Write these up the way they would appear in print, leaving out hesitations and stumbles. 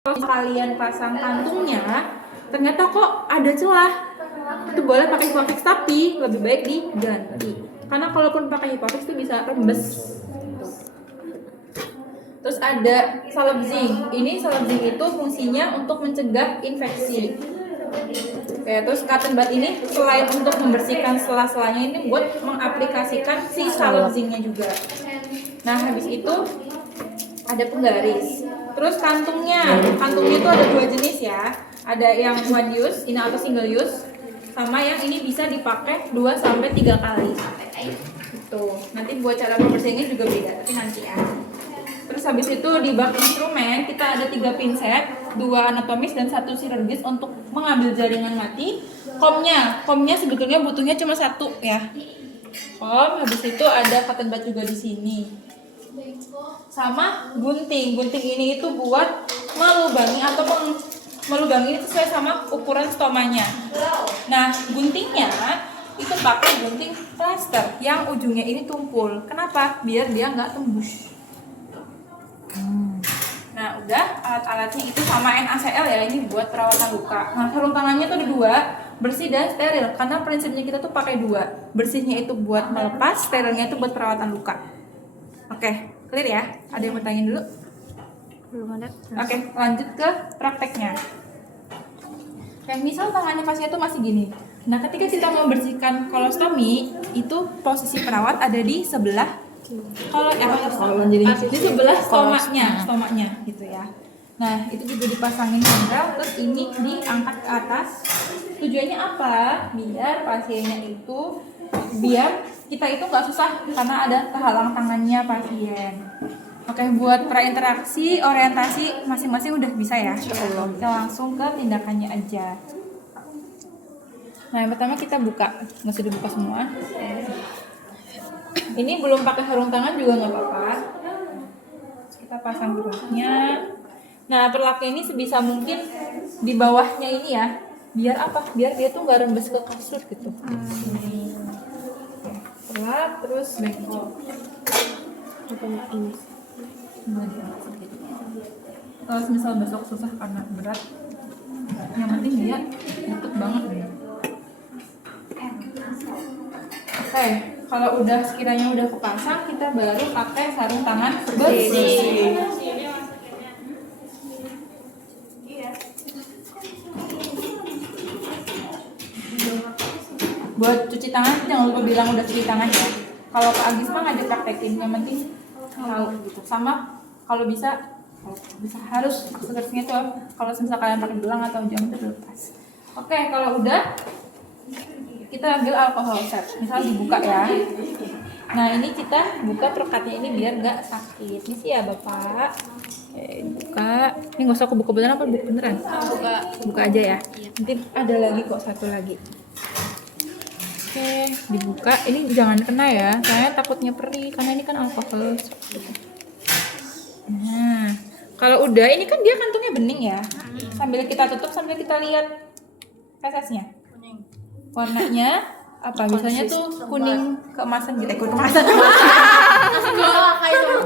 Kalau kalian pasang kantungnya, ternyata kok ada celah, itu boleh pakai Hipofix, tapi lebih baik diganti. Karena kalaupun pakai Hipofix itu bisa rembes. Terus ada salep zinc. Ini salep zinc itu fungsinya untuk mencegah infeksi. Oke, terus cotton bud ini selain untuk membersihkan sela-selanya, ini buat mengaplikasikan si salep zincnya juga. Nah, habis itu ada penggaris. Terus kantungnya itu ada dua jenis ya. Ada yang one use, ini atau single use, sama yang ini bisa dipakai 2-3 kali. Tuh, nanti buat cara membersihnya juga beda, tapi nanti ya. Terus habis itu di bak instrumen kita ada 3 pinset, 2 anatomis dan 1 chirurgis untuk mengambil jaringan mati. Komnya sebetulnya butuhnya cuma 1 ya. Habis itu ada cotton bud juga di sini. Sama gunting ini itu buat melubangi atau melubangi itu sesuai sama ukuran stomanya. Nah, guntingnya itu pakai gunting plaster yang ujungnya ini tumpul. Kenapa? Biar dia nggak tembus. Nah, udah alat-alatnya itu sama NaCl ya, ini buat perawatan luka. Nah, sarung tangannya tuh ada 2, bersih dan steril. Karena prinsipnya kita tuh pakai 2. Bersihnya itu buat melepas, sterilnya itu buat perawatan luka. Oke, clear ya? Ada yang mau tanya dulu? Belum ada. Oke, lanjut ke prakteknya. Yang misal tangannya pasien itu masih gini. Nah, ketika kita membersihkan kolostomi, itu posisi perawat ada di sebelah di sebelah stomanya gitu ya. Nah, itu juga dipasangin sandal, terus ini diangkat ke atas. Tujuannya apa? Biar pasiennya itu, biar kita itu nggak susah karena ada kehalang tangannya pasien. Oke, buat prainteraksi, orientasi masing-masing udah bisa ya. Kita langsung ke tindakannya aja. Nah, yang pertama kita buka, nggak usah dibuka semua. Ini belum pakai sarung tangan juga nggak apa-apa. Kita pasang perutnya. Nah, perlaknya ini sebisa mungkin di bawahnya ini ya. Biar apa? Biar dia tuh nggak rembes ke kasur gitu. Ini. Perlak, terus bengkok. Ini. Kalau misal besok susah karena berat, yang penting dia lutut banget nih. Oke, kalau udah sekiranya udah kepasang, kita baru pakai sarung tangan bersih. Buat cuci tangan jangan lupa bilang udah cuci tangan ya. Kalau Kak Agis mah ngajak praktekin, yang penting tahu gitu. Sama kalau bisa harus sekersnya tuh kalau misalnya kalian pakai gelang atau jam itu lepas. Oke, kalau udah kita ambil alkohol set, misal dibuka ya. Nah, ini kita buka perkatnya ini biar nggak sakit. Ini sih ya Bapak. Oke, buka. Ini nggak usah aku buka beneran apa buka beneran? Buka aja ya. Nanti ada lagi kok satu lagi. Oke, dibuka. Ini jangan kena ya, saya takutnya perih karena ini kan alkohol. Nah, kalau udah ini kan dia kantungnya bening ya. Sambil kita tutup sambil kita lihat fesesnya. Warnanya apa? Biasanya tuh kuning keemasan gitu. Keemasan.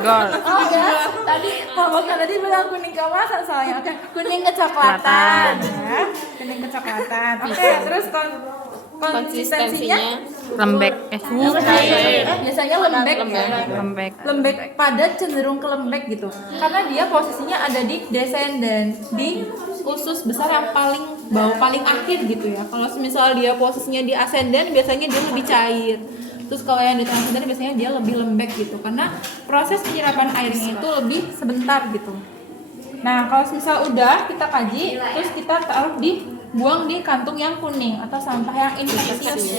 Gol. Oh ya, tadi tadi bilang kuning keemasan soalnya. Oke, kuning kecoklatan ya. Kuning kecoklatan. Oke, terus konsistensinya Lembek. biasanya lembek ya. Lembek padat cenderung ke lembek gitu. Karena dia posisinya ada di descendant, di usus besar yang paling akhir gitu ya. Kalau misal dia posisinya di ascendant, biasanya dia lebih cair. Terus kalau yang di transcendant biasanya dia lebih lembek gitu. Karena proses penyerapan airnya itu lebih sebentar gitu. Nah, kalau misal udah kita kaji, terus kita taruh buang di kantung yang kuning atau sampah yang infeksius.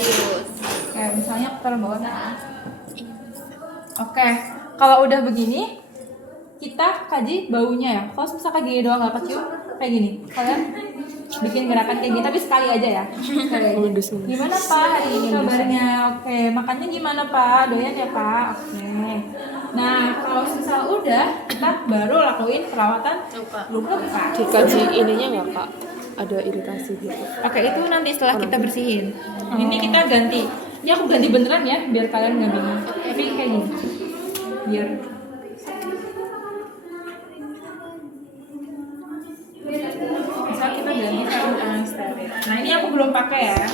Kayak misalnya taruh bawah. Oke, kalau udah begini kita kaji baunya ya. Kalau misalkan gini doang nggak kecium kayak gini, kalian bikin gerakan kayak gini tapi sekali aja ya. Gimana Pak hari ini kabarnya? Oke, makannya gimana Pak? Doyan ya Pak? Oke. Nah, kalau misal udah kita baru lakuin perawatan luka. Dikaji ininya nggak Pak? Ada iritasi gitu. Oke, itu nanti setelah kita bersihin. Ini kita ganti. Ini aku ganti beneran ya biar kalian nggak bingung. Tapi kayak gini. Biar Nah ini aku belum pakai ya.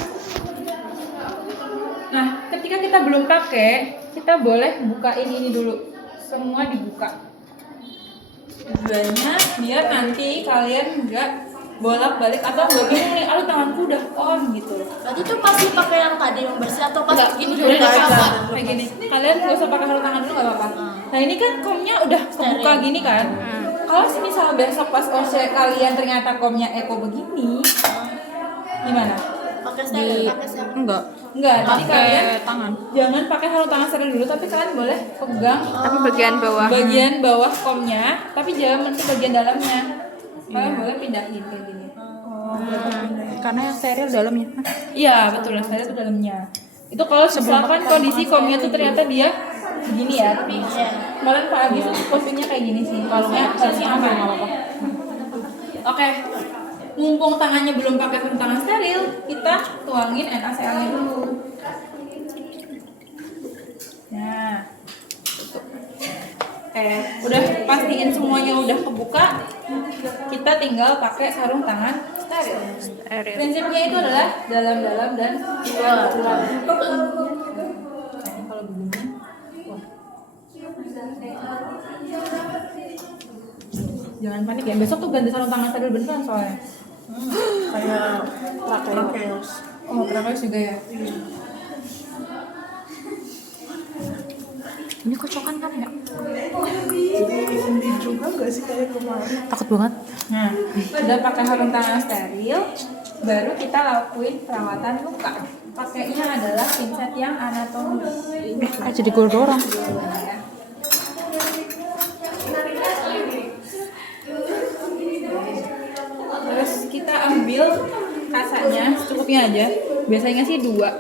Nah ketika kita belum pakai, kita boleh bukain ini dulu. Semua dibuka. Tujuannya biar nanti kalian nggak bolak-balik atau nggak bingung nih, aduh tanganku udah on gitu. Berarti tuh pasti pakai yang tadi yang bersih atau pas Nggak, gini udah juga nggak apa-apa. sama? Kayak gini. Kalian nggak usah pakai sarung tangan dulu nggak apa-apa. Nah ini kan komnya udah kebuka gini kan. Kalau misal besok pas OC kalian ternyata komnya Eko begini, gimana? Pakai steril. Enggak, jadi kalian tangan. jangan pakai sarung tangan steril dulu, tapi kalian boleh pegang Tapi bagian bawah. bagian bawah komnya, tapi jangan menyentuh bagian dalamnya. Kalian boleh pindahin kayak gini. Karena yang steril dalamnya. Iya betul, lah saya itu dalamnya. Itu kalau misalkan kondisi komnya tuh ternyata dia begini ya, tapi kemarin Pak Agis tuh postingnya kayak gini sih. Harusnya aman. Oke, mumpung tangannya belum pakai sarung tangan steril, kita tuangin NaCl-nya dulu. Nah, udah pastiin semuanya udah kebuka, kita tinggal pakai sarung tangan steril. Prinsipnya itu adalah dalam-dalam dan luar-luar. Kalau begini, jangan panik ya. Besok tuh ganti sarung tangan steril beneran soalnya. Kayak Trakeos. Oh, Trakeos juga ya. Ini kocokan kan ya? Jadi ini juga nggak sih kayak kemarin? Takut banget. Nah, udah pakai sarung tangan steril, baru kita lakuin perawatan luka. Pakainya adalah pinset yang anatomi. Jadi gue dorong. Terus kita ambil kasanya secukupnya aja. Biasanya sih dua.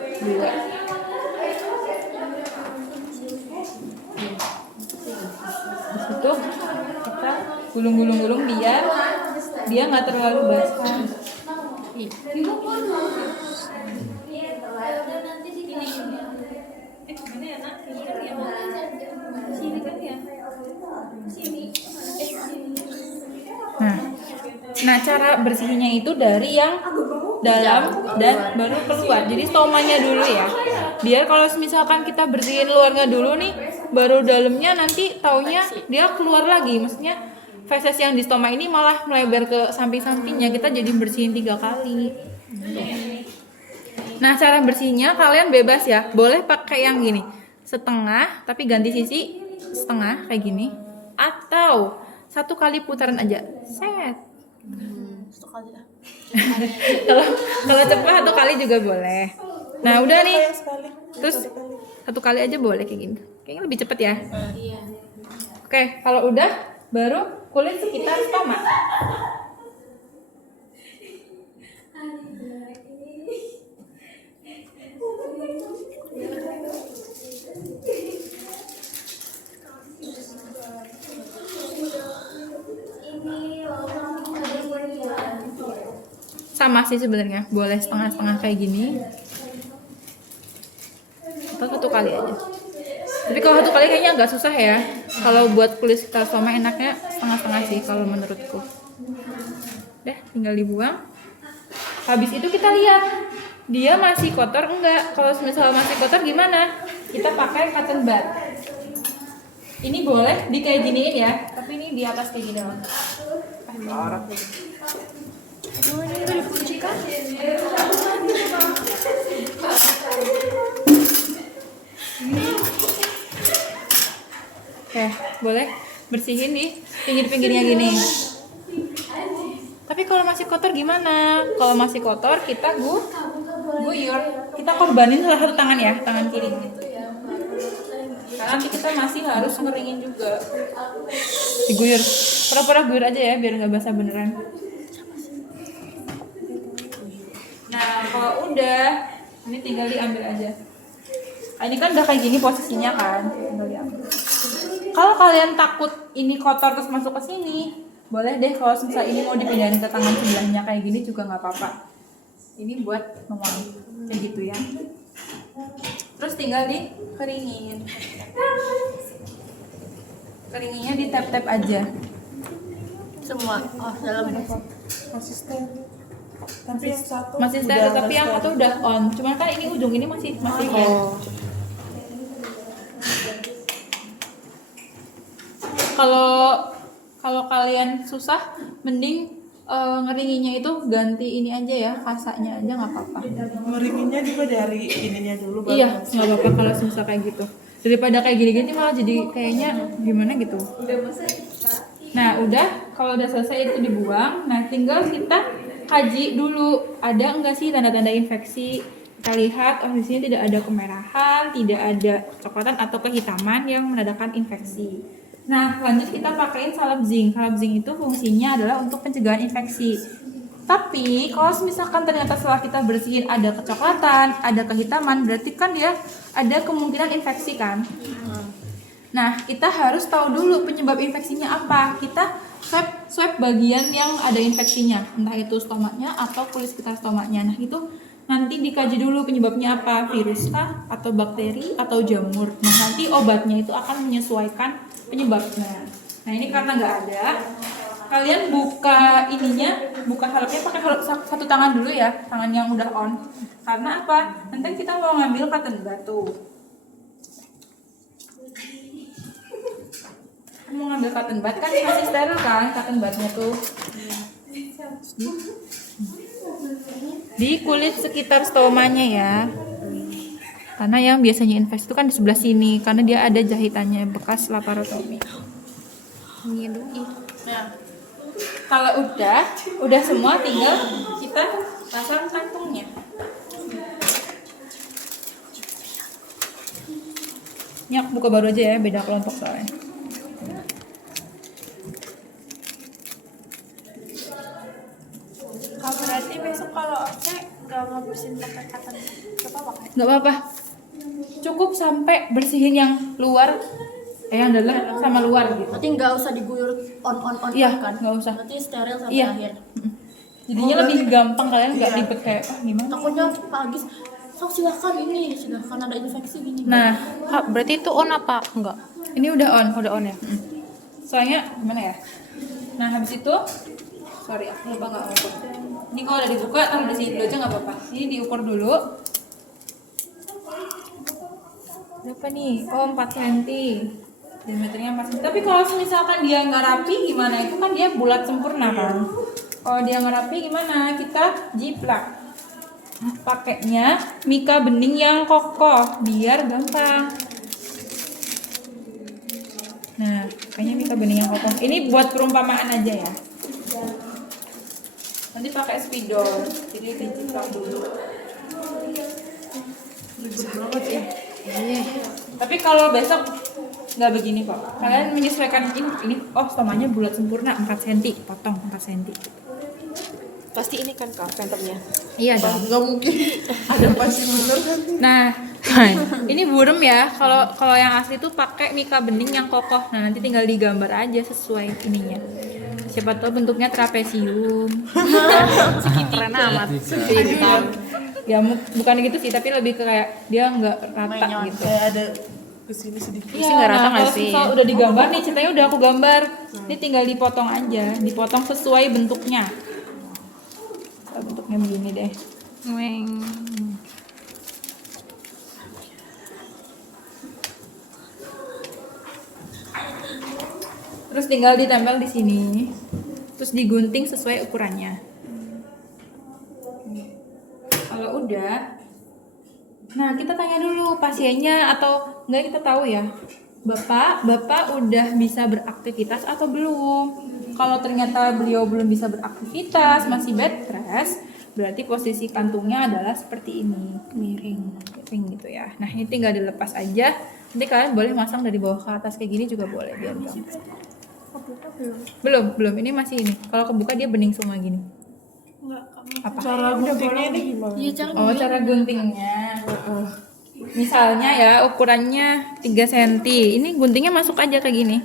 Di situ kita gulung-gulung biar dia nggak terlalu basah. Nah, cara bersihnya itu dari yang dalam dan baru keluar. Jadi stomanya dulu ya. Biar kalau misalkan kita bersihin luarnya dulu nih, baru dalamnya nanti taunya dia keluar lagi. Maksudnya feses yang di stoma ini malah melebar ke samping-sampingnya. Kita jadi bersihin 3 kali. Nah, cara bersihnya kalian bebas ya. Boleh pakai yang gini, setengah tapi ganti sisi setengah kayak gini, atau 1 kali putaran aja. Set. Sekali ya. Kalau cepat 1 kali juga boleh. Nah udah nih, Sekali. terus 1 kali aja boleh kayak gini. Kayaknya lebih cepet ya. Iya. Oke, kalau udah baru kulit sekitar stoma. Sama sih sebenarnya, boleh setengah-setengah kayak gini atau 1 kali aja. Tapi kalau 1 kali kayaknya agak susah ya. Kalau buat kulit sekitar stoma enaknya setengah-setengah sih kalau menurutku. Udah, tinggal dibuang. Habis itu kita lihat dia masih kotor enggak. Kalau misalnya masih kotor gimana? Kita pakai cotton bud. Ini boleh di kayak giniin ya, tapi ini di atas kayak gini loh. Aduh, ini udah dikunci kan? Oke, boleh bersihin di pinggir-pinggirnya gini. Tapi kalau masih kotor gimana? Kalau masih kotor kita guyur. Kita korbanin salah satu tangan ya, tangan kiri. Karena nanti kita masih harus ngeringin juga. Diguyur. Pura-pura guyur aja ya biar nggak basah beneran. Nah, kalau udah, ini tinggal diambil aja. Nah, ini kan udah kayak gini posisinya kan, tinggal diambil. Kalau kalian takut ini kotor terus masuk ke sini, boleh deh kalau misalnya ini mau dipindahin ke tangan sebelahnya kayak gini juga nggak apa-apa. Ini buat mewangi kayak gitu ya. Terus tinggal dikeringin. Keringinnya di tap-tap aja. Semua. Oh, dalam. Konsisten. Tapi yang satu masih udah steril, tapi nggak yang satu steril. udah on. Cuman kan ini ujung ini masih kayak. Oh. Kalau kalian susah, mending ngeringinnya itu ganti ini aja ya, kasanya aja nggak apa-apa. Ngeringinnya juga dari ininya dulu baru. Iya, nggak apa-apa kalau susah kayak gitu. Daripada kayak gini-gini malah jadi kayaknya gimana gitu. Nah, udah kalau udah selesai itu dibuang. Nah, tinggal kita kaji dulu ada enggak sih tanda-tanda infeksi. Kita lihat, oh di sini tidak ada kemerahan, tidak ada coklatan atau kehitaman yang menandakan infeksi. Nah, lanjut kita pakaiin salep zinc. Salep zinc itu fungsinya adalah untuk pencegahan infeksi. Tapi kalau misalkan ternyata setelah kita bersihin ada kecoklatan, ada kehitaman, berarti kan dia ada kemungkinan infeksi kan? Nah, kita harus tahu dulu penyebab infeksinya apa. Kita swab bagian yang ada infeksinya, entah itu stomatnya atau kulit sekitar stomatnya. Nah, itu nanti dikaji dulu penyebabnya apa, virus kah, atau bakteri, atau jamur. Nah, nanti obatnya itu akan menyesuaikan penyebabnya. Nah, ini karena nggak ada, kalian buka ininya, buka halepnya pakai halep satu tangan dulu ya, tangan yang udah on. Karena apa? Nanti kita mau ngambil cotton batu. Mau ngambil cotton bud kan masih steril kan cotton budnya tuh. Di kulit sekitar stomanya ya. Karena yang biasanya infeksi itu kan di sebelah sini karena dia ada jahitannya bekas laparotomi. Nah, kalau udah semua tinggal kita pasang kantungnya. Ini aku buka baru aja ya, beda kelompok soalnya. Berarti besok kalau cek nggak mau bersihin pakai cotton, nggak apa-apa kan? Nggak apa-apa, cukup sampai bersihin yang luar, yang dalam sama luar gitu. Berarti nggak usah diguyur on Iya, kan? nggak usah. Berarti steril sampai Iya. akhir. Jadinya lebih gampang, kalian nggak ribet kayak gimana. Takutnya Pak Agis, sok silahkan ada infeksi gini. Nah, Kak, berarti itu on apa enggak? ini udah on. Udah on ya? Soalnya gimana ya? Nah, habis itu, sorry aku lupa nggak ngukur. Ini kalau udah dibuka, taruh di sini dulu aja nggak apa-apa. Ini diukur dulu. Berapa nih? Oh, 4 cm. Diameternya 4 cm. Tapi kalau misalkan dia nggak rapi gimana? Itu kan dia bulat sempurna kan? Kalau dia nggak rapi gimana? Kita jiplak. Pakainya mika bening yang kokoh biar gampang. Nah, kayaknya mika bening yang kokoh. Ini buat perumpamaan aja ya. Nanti pakai spidol, jadi dijiplak dulu. Ribet banget ya. Iya. Tapi kalau besok nggak begini kok. Kalian menyesuaikan ini. Oh, stomanya bulat sempurna 4 cm, potong 4 cm. Pasti ini kan Kak, centernya. Iya dong. Nggak mungkin. Ada pasti bener kan? Nah, ini burem ya. Kalau yang asli tuh pakai mika bening yang kokoh. Nah, nanti tinggal digambar aja sesuai ininya. Siapa tahu bentuknya trapesium. Keren amat. Ya bukan gitu sih, tapi lebih ke kayak dia nggak rata gitu. Kayak ada kesini sedikit. Isi nggak rata nggak kalau sih? misal udah digambar nih, ceritanya udah aku gambar. Ini tinggal dipotong aja, dipotong sesuai bentuknya. Bentuknya begini deh. Terus tinggal ditempel di sini. Terus digunting sesuai ukurannya. Kalau udah, nah kita tanya dulu pasiennya atau enggak, kita tahu ya. Bapak udah bisa beraktivitas atau belum? Kalau ternyata beliau belum bisa beraktivitas, masih bed rest, berarti posisi kantungnya adalah seperti ini, miring gitu ya. Nah, ini tinggal dilepas aja. Nanti kalian boleh masang dari bawah ke atas kayak gini juga boleh biar gampang. Belum, ini masih ini. Kalau kebuka dia bening semua gini. Apa? Cara guntingnya ini gimana? Iya, jangan. Oh, cara guntingnya. Misalnya ya ukurannya 3 cm. Ini guntingnya masuk aja kayak gini.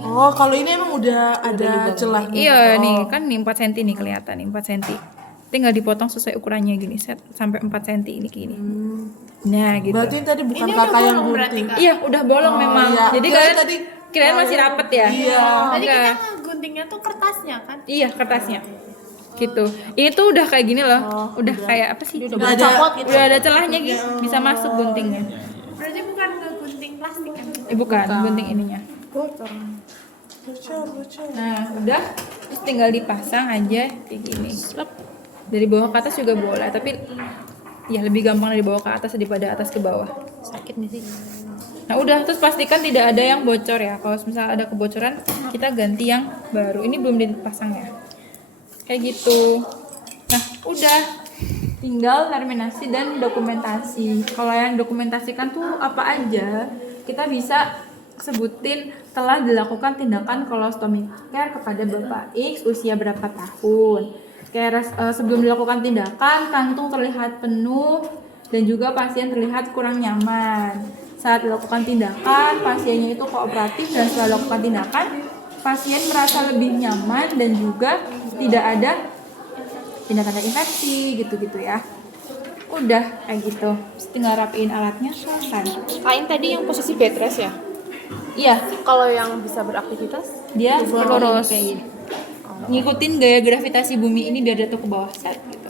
Oh, kalau ini emang udah ada celahnya. Iya, nih kan nih 4 cm nih kelihatan nih 4 cm. Tinggal dipotong sesuai ukurannya gini, set sampai 4 cm ini kayak gini. Nah, gitu. Berarti tadi bukan kakak yang gunting. Iya, udah bolong memang. iya. Jadi Kirain kalian tadi kirain masih rapet ya? Iya. Tadi Enggak. kita guntingnya tuh kertasnya kan? Iya, kertasnya. gitu. Ini tuh udah kayak gini loh, udah kayak apa sih? Udah copot gitu. Udah ada celahnya gitu, bisa masuk guntingnya. Berarti bukan ngegunting plastik kan? Bukan gunting ininya. Lucu. Nah, udah terus tinggal dipasang aja kayak gini. Dari bawah ke atas juga boleh, tapi ya lebih gampang dari bawah ke atas daripada atas ke bawah. Sakit nih sih. Nah, udah terus pastikan tidak ada yang bocor ya. Kalau misalnya ada kebocoran, kita ganti yang baru. Ini belum dipasang ya. Kayak gitu. Nah, udah tinggal terminasi dan dokumentasi. Kalau yang dokumentasikan tuh apa aja, kita bisa sebutin telah dilakukan tindakan colostomy care kepada Bapak X usia berapa tahun. Kayak sebelum dilakukan tindakan, kantung terlihat penuh dan juga pasien terlihat kurang nyaman. Saat dilakukan tindakan, pasiennya itu kooperatif dan setelah dilakukan tindakan, pasien merasa lebih nyaman dan juga tidak ada tindakan infeksi gitu-gitu ya. Udah kayak gitu. Terus tinggal rapiin alatnya, selesai. Kain tadi yang posisi bed rest ya? Iya, Kalau yang bisa beraktivitas? dia lurus. Kayak gini. Ngikutin gaya gravitasi bumi ini biar jatuh ke bawah set gitu.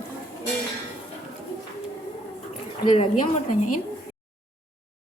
Ada lagi yang mau tanyain?